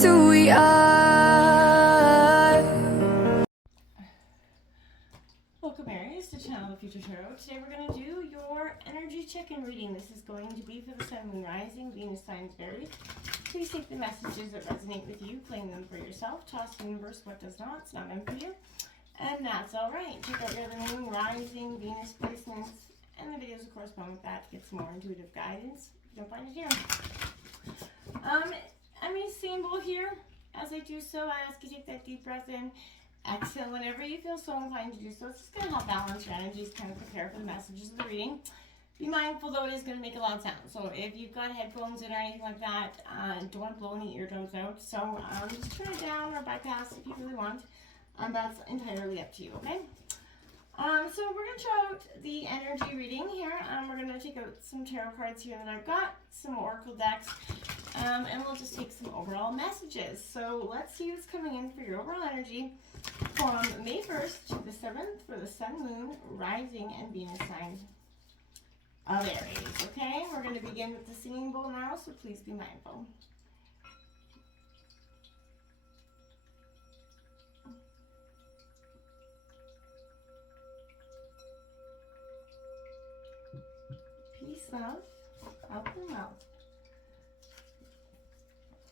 just who we are. Welcome Aries to Channel the Future Tarot. Today we're going to do your energy check-in reading. This is going to be for the Sun, Moon, Rising, Venus signs Aries. Please take the messages that resonate with you, claim them for yourself, toss the universe what does not, it's not meant for you, and that's alright. Check out your other Moon, Rising, Venus placements, and the videos that correspond with that to get some more intuitive guidance if you don't find it here. I'm a symbol here. As I do so, I ask you to take that deep breath in. Exhale whenever you feel so inclined to do so. It's just going to help balance your energies, kind of prepare for the messages of the reading. Be mindful though, it is going to make a lot of sound. So if you've got headphones in or anything like that, don't want to blow any eardrums out. So just turn it down or bypass if you really want. That's entirely up to you, okay? So we're going to try out the energy reading here. We're going to take out some tarot cards here that I've got, some oracle decks, and we'll just take some overall messages. So let's see what's coming in for your overall energy from May 1st to the 7th for the Sun, Moon, Rising, and Venus sign of Aries. Okay, we're going to begin with the singing bowl now, so please be mindful. Peace, love, health, and wealth.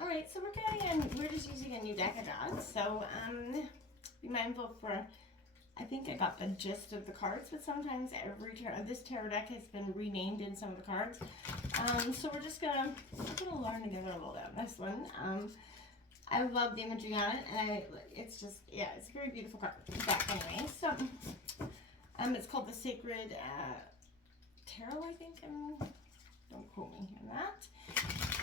Alright, so we're just using a new deck I got, so be mindful for, I think I got the gist of the cards, but sometimes this tarot deck has been renamed in some of the cards. So we're gonna learn together a little bit on this one. I love the imagery on it, and it's just, yeah, it's a very beautiful card deck anyway. So it's called the Sacred Tarot, I think. Don't quote me on that.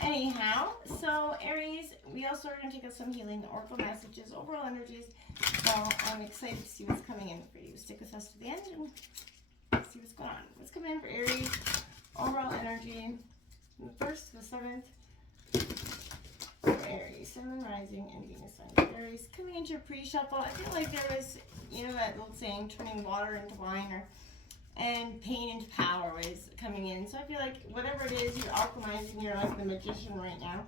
Anyhow, so Aries, we also are going to take out some healing oracle messages, overall energies. So I'm excited to see what's coming in for you. Stick with us to the end and see what's going on. What's coming in for Aries, overall energy, from the 1st to the 7th for Aries, Sun, Moon, Rising, and Venus sign. Aries, coming into your pre-shuffle, I feel like there was, you know, that old saying, turning water into wine, and pain into power is coming in. So I feel like whatever it is, you're alchemizing, you're like the magician right now,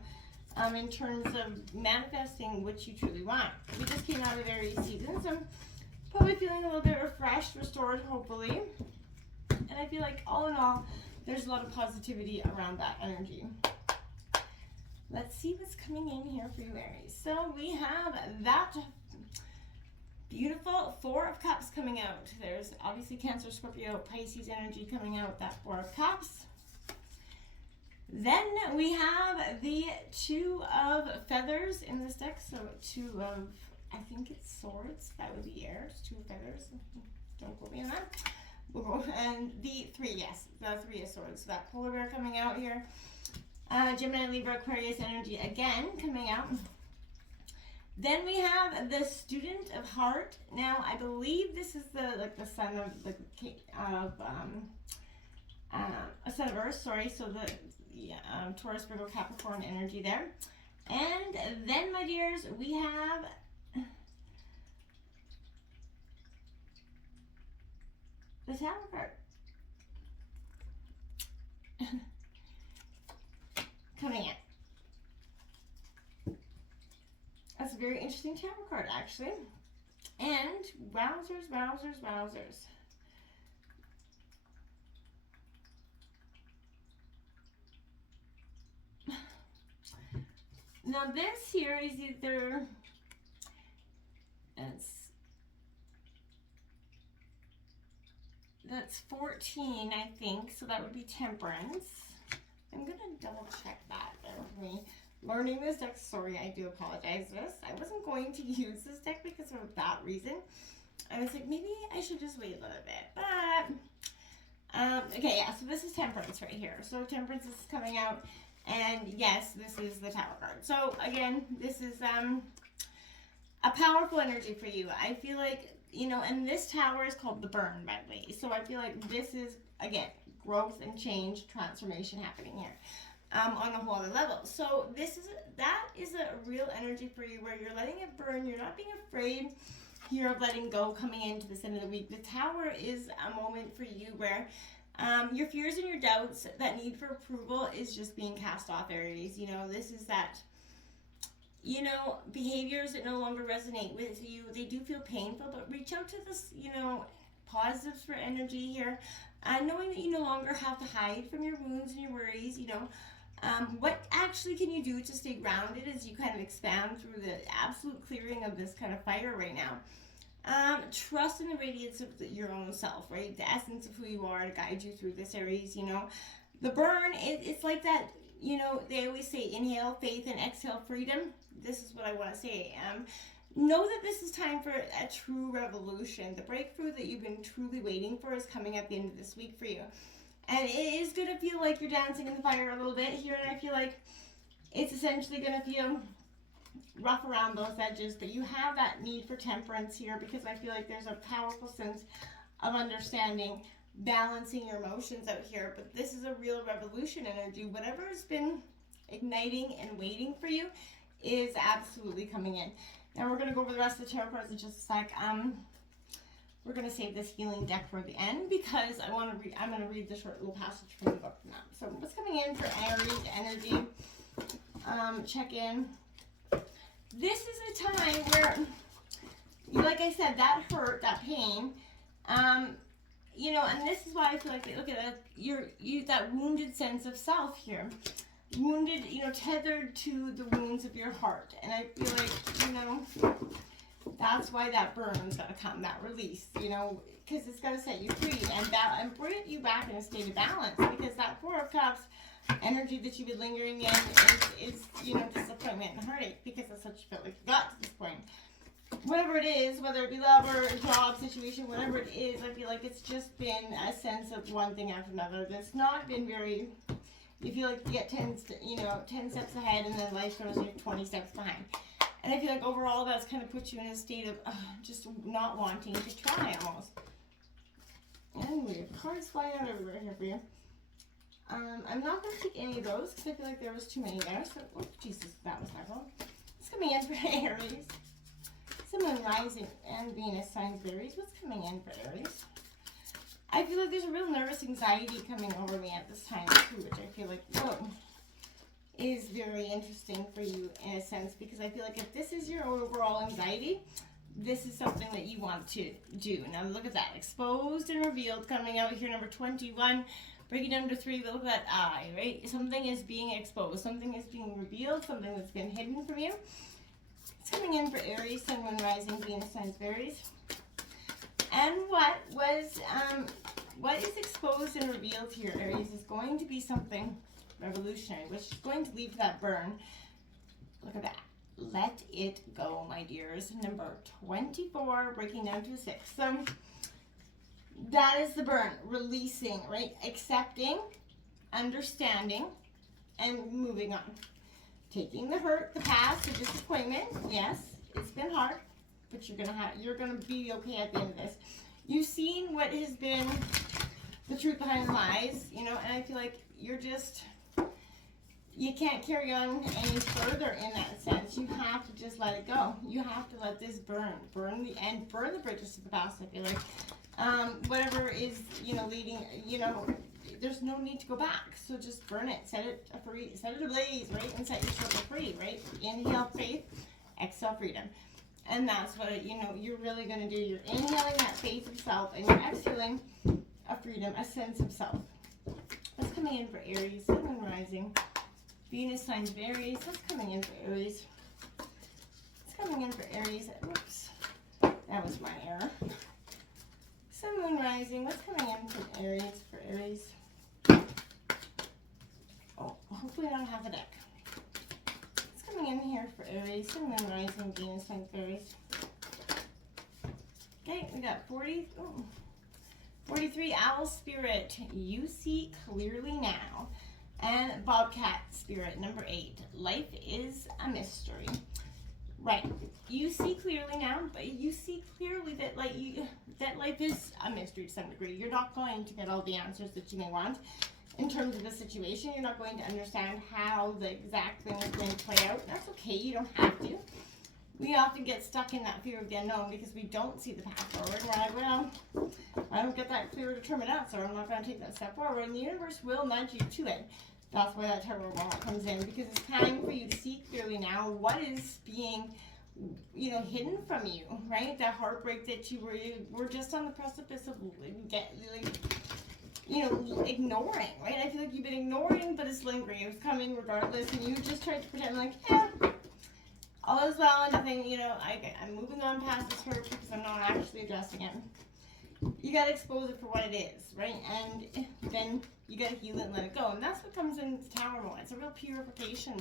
in terms of manifesting what you truly want. We just came out of Aries season, so I'm probably feeling a little bit refreshed, restored, hopefully. And I feel like all in all, there's a lot of positivity around that energy. Let's see what's coming in here for you, Aries. So we have that beautiful Four of Cups coming out. There's obviously Cancer, Scorpio, Pisces energy coming out, that Four of Cups. Then we have the Two of Feathers in this deck. So Two of, I think it's Swords. That would be air. Two of Feathers. Don't quote me on that. And the Three of Swords. So that polar bear coming out here. Gemini, Libra, Aquarius energy again coming out. Then we have the Student of Heart. Now, I believe this is the son of a son of Earth. Sorry, so the Taurus, Virgo, Capricorn energy there. And then, my dears, we have the Tower card coming in. That's a very interesting tarot card, actually. And wowzers, wowzers, wowzers. Now this here is either, that's 14, I think, so that would be Temperance. I'm going to double check that. Bear with me. Learning this deck, sorry, I do apologize this. I wasn't going to use this deck because of that reason. I was like, maybe I should just wait a little bit, but okay, yeah, so this is Temperance right here. So Temperance is coming out, and yes, this is the Tower card. So again, this is a powerful energy for you. I feel like, you know, and this tower is called the Burn, by the way. So I feel like this is, again, growth and change, transformation happening here. On a whole other level. So that is a real energy for you where you're letting it burn. You're not being afraid here of letting go coming into this end of the week. The Tower is a moment for you where your fears and your doubts, that need for approval is just being cast off, Aries. You know, this is that you know, behaviors that no longer resonate with you. They do feel painful, but reach out to this, you know, positives for energy here. Knowing that you no longer have to hide from your wounds and your worries, you know. What actually can you do to stay grounded as you kind of expand through the absolute clearing of this kind of fire right now? Trust in the radiance of your own self, right? The essence of who you are to guide you through this, Aries, you know. The burn, it's like that, you know, they always say inhale faith and exhale freedom. This is what I want to say. Know that this is time for a true revolution. The breakthrough that you've been truly waiting for is coming at the end of this week for you. And it is going to feel like you're dancing in the fire a little bit here, and I feel like it's essentially going to feel rough around those edges, but you have that need for temperance here because I feel like there's a powerful sense of understanding, balancing your emotions out here. But this is a real revolution energy. Whatever has been igniting and waiting for you is absolutely coming in. Now we're going to go over the rest of the tarot cards in just a sec. We're going to save this healing deck for the end because I'm going to read the short little passage from the book now. So what's coming in for Aries Energy Check-In? This is a time where, like I said, that hurt, that pain, you know, and this is why I feel like, look at that, that wounded sense of self here. Wounded, you know, tethered to the wounds of your heart. And I feel like, you know, that's why that burn's got to come, that release, you know, because it's got to set you free and bring you back in a state of balance, because that Four of Cups energy that you've been lingering in is, you know, disappointment and heartache, because that's what you felt like you got to this point. Whatever it is, whether it be love or a job situation, whatever it is, I feel like it's just been a sense of one thing after another. That's not been very, you feel like you get 10 steps ahead and then life throws you 20 steps behind. And I feel like overall that's kind of put you in a state of just not wanting to try almost. And weird cards flying out everywhere here for you. I'm not going to take any of those because I feel like there was too many there. So, oh, Jesus, that was my fault. It's coming in for Aries. Sun, Rising, and Venus signs Aries. What's coming in for Aries? I feel like there's a real nervous anxiety coming over me at this time too, which I feel like, whoa, is very interesting for you in a sense, because I feel like if this is your overall anxiety, this is something that you want to do. Now look at that, exposed and revealed coming out here, number 21. Breaking down to 3, but look at that eye, right? Something is being exposed, something is being revealed, something that's been hidden from you. It's coming in for Aries, Sun, Moon, Rising, Venus signs Aries. And what is exposed and revealed here, Aries, is going to be something revolutionary, which is going to lead to that burn. Look at that. Let it go, my dears. Number 24, breaking down to a 6. So that is the burn. Releasing, right? Accepting, understanding, and moving on. Taking the hurt, the past, the disappointment. Yes, it's been hard, but you're gonna be okay at the end of this. You've seen what has been the truth behind the lies, you know, and I feel like you can't carry on any further in that sense. You have to just let it go. You have to let this burn the bridges of the past. I feel like whatever is, you know, leading, you know, there's no need to go back. So just burn it, set it free, set it ablaze, right, and set yourself free, right? Inhale faith, exhale freedom. And that's what, you know, you're really going to do. You're inhaling that faith of self, and you're exhaling a freedom, a sense of self. What's coming in for Aries, Sun, Moon, Rising, Venus signs Aries. What's coming in for Aries? What's coming in for Aries? Oops, that was my error. Sun, Moon, Rising. What's coming in for Aries? Oh, hopefully I don't have a deck. What's coming in here for Aries? Sun, Moon, Rising, Venus signs Aries. Okay, we got 43, Owl Spirit. You see clearly now. And Bobcat Spirit, number 8. Life is a mystery. Right. You see clearly now, but you see clearly that that life is a mystery to some degree. You're not going to get all the answers that you may want in terms of the situation. You're not going to understand how the exact thing is going to play out. That's okay. You don't have to. We often get stuck in that fear of the unknown because we don't see the path forward. We're like, well, I don't get that clear determined answer. I'm not going to take that step forward. And the universe will nudge you to it. That's why that Tower walk comes in, because it's time for you to see clearly now what is being, you know, hidden from you, right? That heartbreak that you were just on the precipice of ignoring, right? I feel like you've been ignoring, but it's lingering. It was coming regardless, and you just tried to pretend like, yeah, all is well and nothing, you know, I'm moving on past this hurt because I'm not actually addressing it. You got to expose it for what it is, right? And then you got to heal it and let it go. And that's what comes in the Tower moment. It's a real purification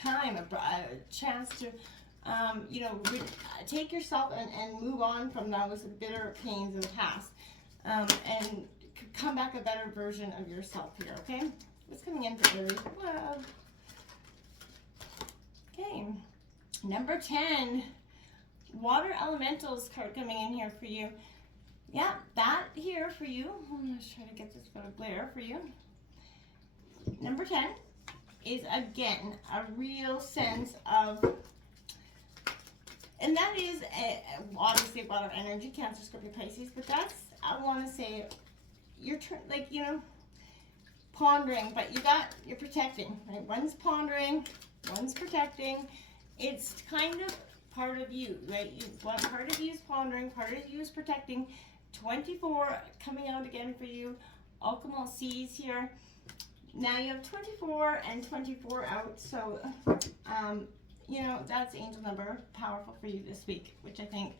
time, a chance to, take yourself and move on from those bitter pains of the past, and come back a better version of yourself here, okay? What's coming in for Aries? Love. Okay. Number 10, Water Elementals card coming in here for you. Yeah, that here for you. I'm going to try to get this photo glare for you. Number 10 is, again, a real sense of, and that is obviously water energy, Cancer, Scorpio, Pisces, but that's, I want to say, you're like, you know, pondering, but you're protecting, right? One's pondering, one's protecting. It's kind of part of you, right? Part of you is pondering, part of you is protecting. 24 coming out again for you. Alchemical Seas here. Now you have 24 and 24 out, so you know, that's angel number, powerful for you this week, which I think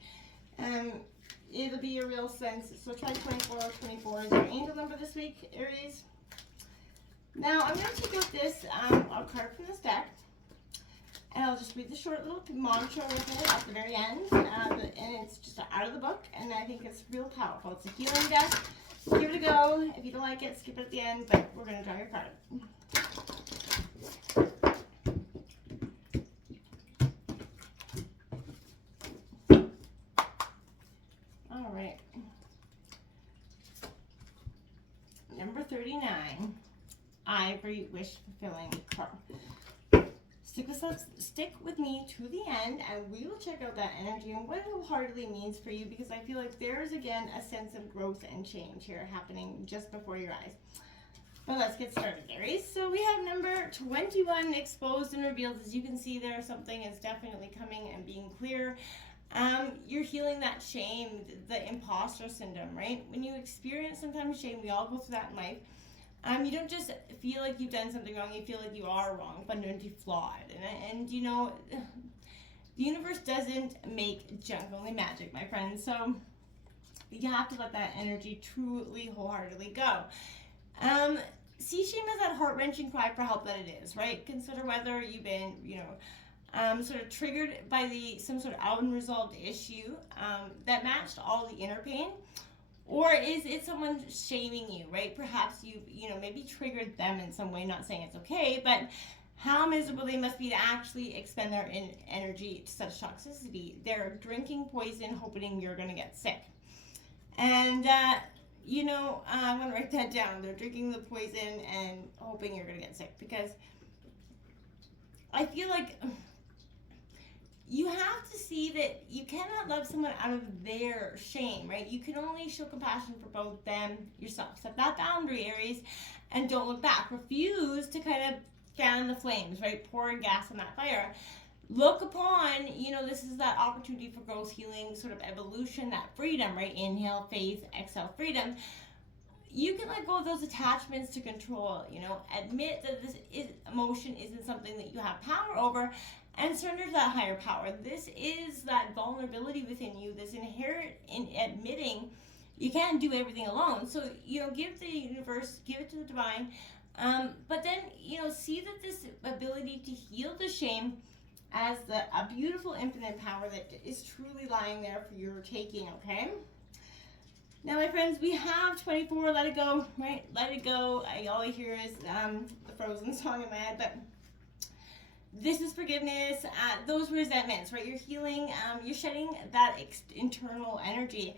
it'll be a real sense. So try 24 or 24 is your angel number this week, Aries. Now I'm going to take out this a card from this deck, and I'll just read the short little mantra with it at the very end, and it's just out of the book, and I think it's real powerful. It's a healing deck. Give it a go. If you don't like it, skip it at the end, but we're going to draw your card. All right. Number 39, Ivory Wish Fulfilling Card. Stick with me to the end, and we will check out that energy and what it wholeheartedly means for you, because I feel like there's, again, a sense of growth and change here happening just before your eyes. But let's get started, Aries. So we have number 21, exposed and revealed. As you can see there, something is definitely coming and being clear. You're healing that shame, the imposter syndrome, right? When you experience sometimes shame, we all go through that in life. You don't just feel like you've done something wrong, you feel like you are wrong, fundamentally flawed. And you know, the universe doesn't make junk, only magic, my friends. So you have to let that energy truly, wholeheartedly go. See shame as that heart-wrenching cry for help that it is, right? Consider whether you've been, you know, sort of triggered by some sort of unresolved issue that matched all the inner pain. Or is it someone shaming you, right? Perhaps you know, maybe triggered them in some way, not saying it's okay, but how miserable they must be to actually expend their energy to such toxicity. They're drinking poison, hoping you're going to get sick. And, you know, I'm going to write that down. They're drinking the poison and hoping you're going to get sick, because I feel like you have to see that you cannot love someone out of their shame, right? You can only show compassion for both them, yourself. Set that boundary, Aries, and don't look back. Refuse to kind of fan the flames, right? Pour gas on that fire. Look upon, you know, this is that opportunity for growth, healing, sort of evolution, that freedom, right? Inhale, faith, exhale, freedom. You can let go of those attachments to control, you know, admit that emotion isn't something that you have power over, and surrender to that higher power. This is that vulnerability within you, this inherent in admitting you can't do everything alone. So, you know, give the universe, give it to the divine, but then, you know, see that this ability to heal the shame as a beautiful infinite power that is truly lying there for your taking, okay? Now, my friends, we have 24, let it go, right? Let it go. All I hear is the Frozen song in my head, but this is forgiveness, those resentments, right? You're healing, you're shedding that internal energy.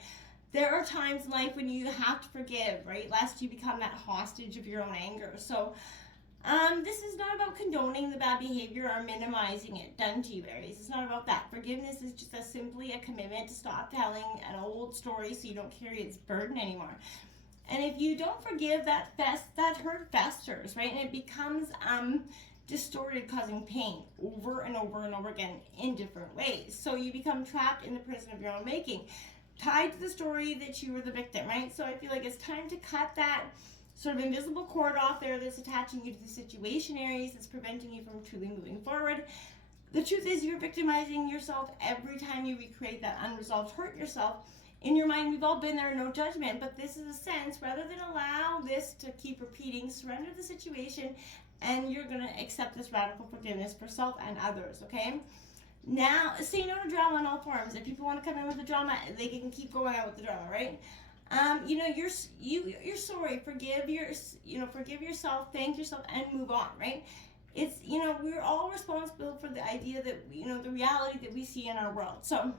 There are times in life when you have to forgive, right? Lest you become that hostage of your own anger. So this is not about condoning the bad behavior or minimizing it done to you, Aries. It's not about that. Forgiveness is just simply a commitment to stop telling an old story so you don't carry its burden anymore. And if you don't forgive, that hurt festers, right? And it becomes distorted, causing pain over and over and over again in different ways. So you become trapped in the prison of your own making, tied to the story that you were the victim, right? So I feel like it's time to cut that sort of invisible cord off there that's attaching you to the situation, Aries, that's preventing you from truly moving forward. The truth is, you're victimizing yourself every time you recreate that unresolved hurt yourself. In your mind, we've all been there, no judgment, but this is a sense, rather than allow this to keep repeating, surrender the situation, and you're going to accept this radical forgiveness for self and others, okay? Now, say no to drama in all forms. If people want to come in with the drama, they can keep going out with the drama, right? You're sorry. Forgive yourself, thank yourself, and move on, right? It's, we're all responsible for the idea that, the reality that we see in our world. So,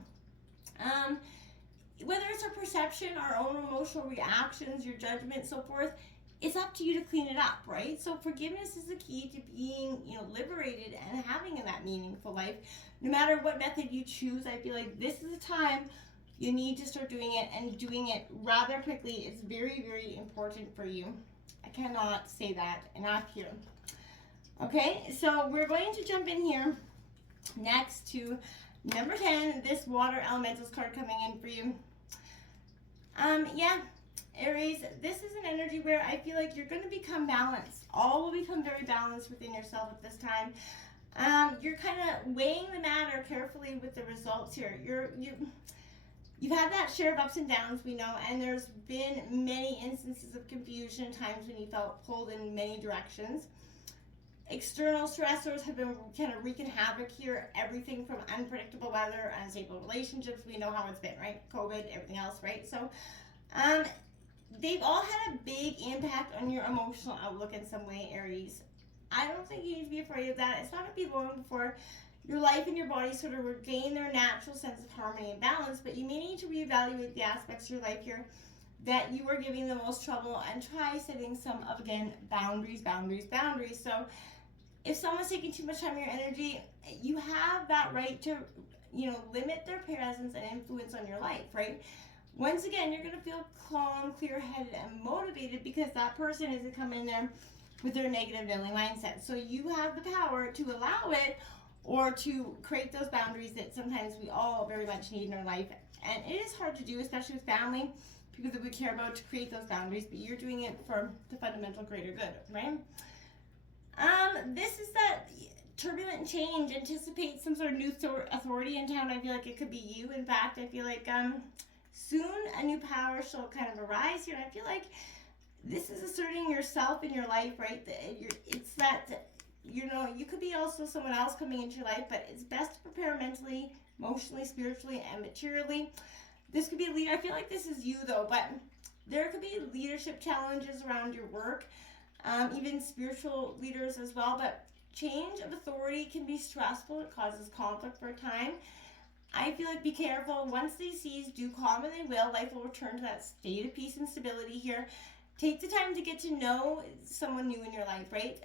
whether it's our perception, our own emotional reactions, your judgment, so forth, it's up to you to clean it up, right? So forgiveness is the key to being, liberated and having that meaningful life. No matter what method you choose, I feel like this is a time you need to start doing it, and doing it rather quickly. It's very, very important for you. I cannot say that enough here. Okay, so we're going to jump in here next to number 10, this water elementals card coming in for you. Aries, this is an energy where I feel like you're going to become balanced. All will become very balanced within yourself at this time. You're kind of weighing the matter carefully with the results here. You've had that share of ups and downs, we know, and there's been many instances of confusion, times when you felt pulled in many directions. External stressors have been kind of wreaking havoc here. Everything from unpredictable weather, unstable relationships, we know how it's been, right? COVID, everything else, right? So, they've all had a big impact on your emotional outlook in some way, Aries. I don't think you need to be afraid of that. It's not going to be long before your life and your body sort of regain their natural sense of harmony and balance, but you may need to reevaluate the aspects of your life here that you are giving the most trouble, and try setting some of, again, boundaries. So if someone's taking too much time of your energy, you have that right to, limit their presence and influence on your life, right? Once again, you're going to feel calm, clear-headed, and motivated because that person isn't coming in there with their negative, kneeling mindset. So you have the power to allow it, or to create those boundaries that sometimes we all very much need in our life. And it is hard to do, especially with family, people that we care about, to create those boundaries, but you're doing it for the fundamental greater good, right? This is that turbulent change. Anticipate some sort of new authority in town. I feel like it could be you. In fact, I feel like soon a new power shall kind of arise here. And I feel like this is asserting yourself in your life, right? It's that, you could be also someone else coming into your life, but it's best to prepare mentally, emotionally, spiritually, and materially. This could be a leader. I feel like this is you, though, but there could be leadership challenges around your work, even spiritual leaders as well. But change of authority can be stressful. It causes conflict for a time. I feel like be careful. Once these seas do calm, and they will, life will return to that state of peace and stability here. Take the time to get to know someone new in your life, right?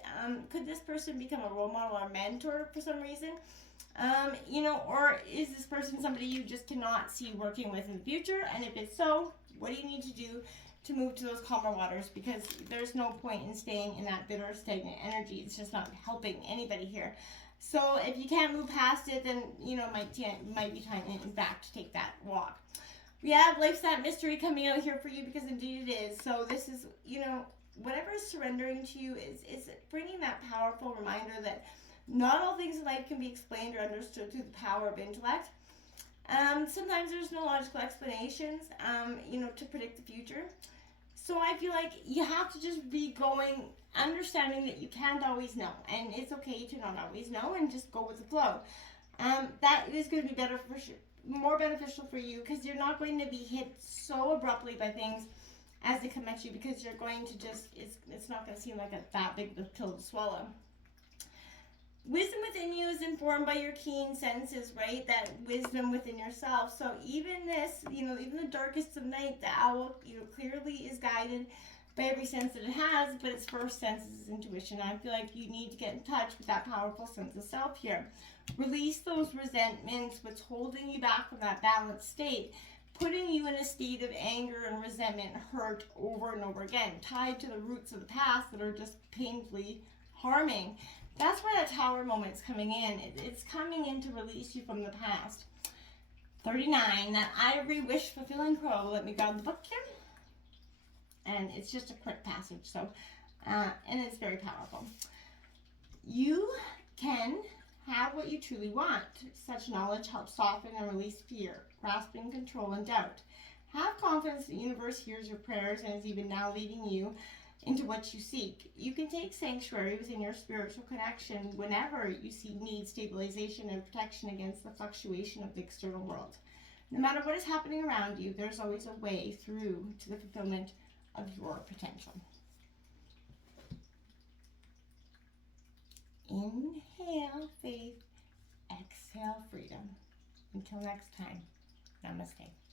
Could this person become a role model or a mentor for some reason? Or is this person somebody you just cannot see working with in the future? And if it's so, what do you need to do to move to those calmer waters? Because there's no point in staying in that bitter, stagnant energy. It's just not helping anybody here. So if you can't move past it, then, it might be time, in fact, to take that walk. We have Life's That Mystery coming out here for you, because indeed it is. So this is, whatever is surrendering to you is bringing that powerful reminder that not all things in life can be explained or understood through the power of intellect. Sometimes there's no logical explanations, to predict the future. So I feel like you have to just be going, understanding that you can't always know. And it's okay to not always know, and just go with the flow. That is going to be better for sure. More beneficial for you, because you're not going to be hit so abruptly by things as they come at you, because you're going to just, it's not going to seem like that big of a pill to swallow. Wisdom within you is informed by your keen senses, right? That wisdom within yourself. So even this, even the darkest of night, the owl, clearly is guided by every sense that it has, but its first sense is intuition. I feel like you need to get in touch with that powerful sense of self here. Release those resentments, what's holding you back from that balanced state. putting you in a state of anger and resentment, hurt over and over again, tied to the roots of the past that are just painfully harming. That's where that Tower moment's coming in. It's coming in to release you from the past. 39, that Ivory Wish Fulfilling Crow. Let me grab the book here. And it's just a quick passage, so, and it's very powerful. You can have what you truly want. Such knowledge helps soften and release fear, grasping control and doubt. Have confidence the universe hears your prayers and is even now leading you into what you seek. You can take sanctuary within your spiritual connection whenever you need stabilization and protection against the fluctuation of the external world. No matter what is happening around you, there's always a way through to the fulfillment of your potential. Inhale faith, exhale freedom. Until next time, namaste.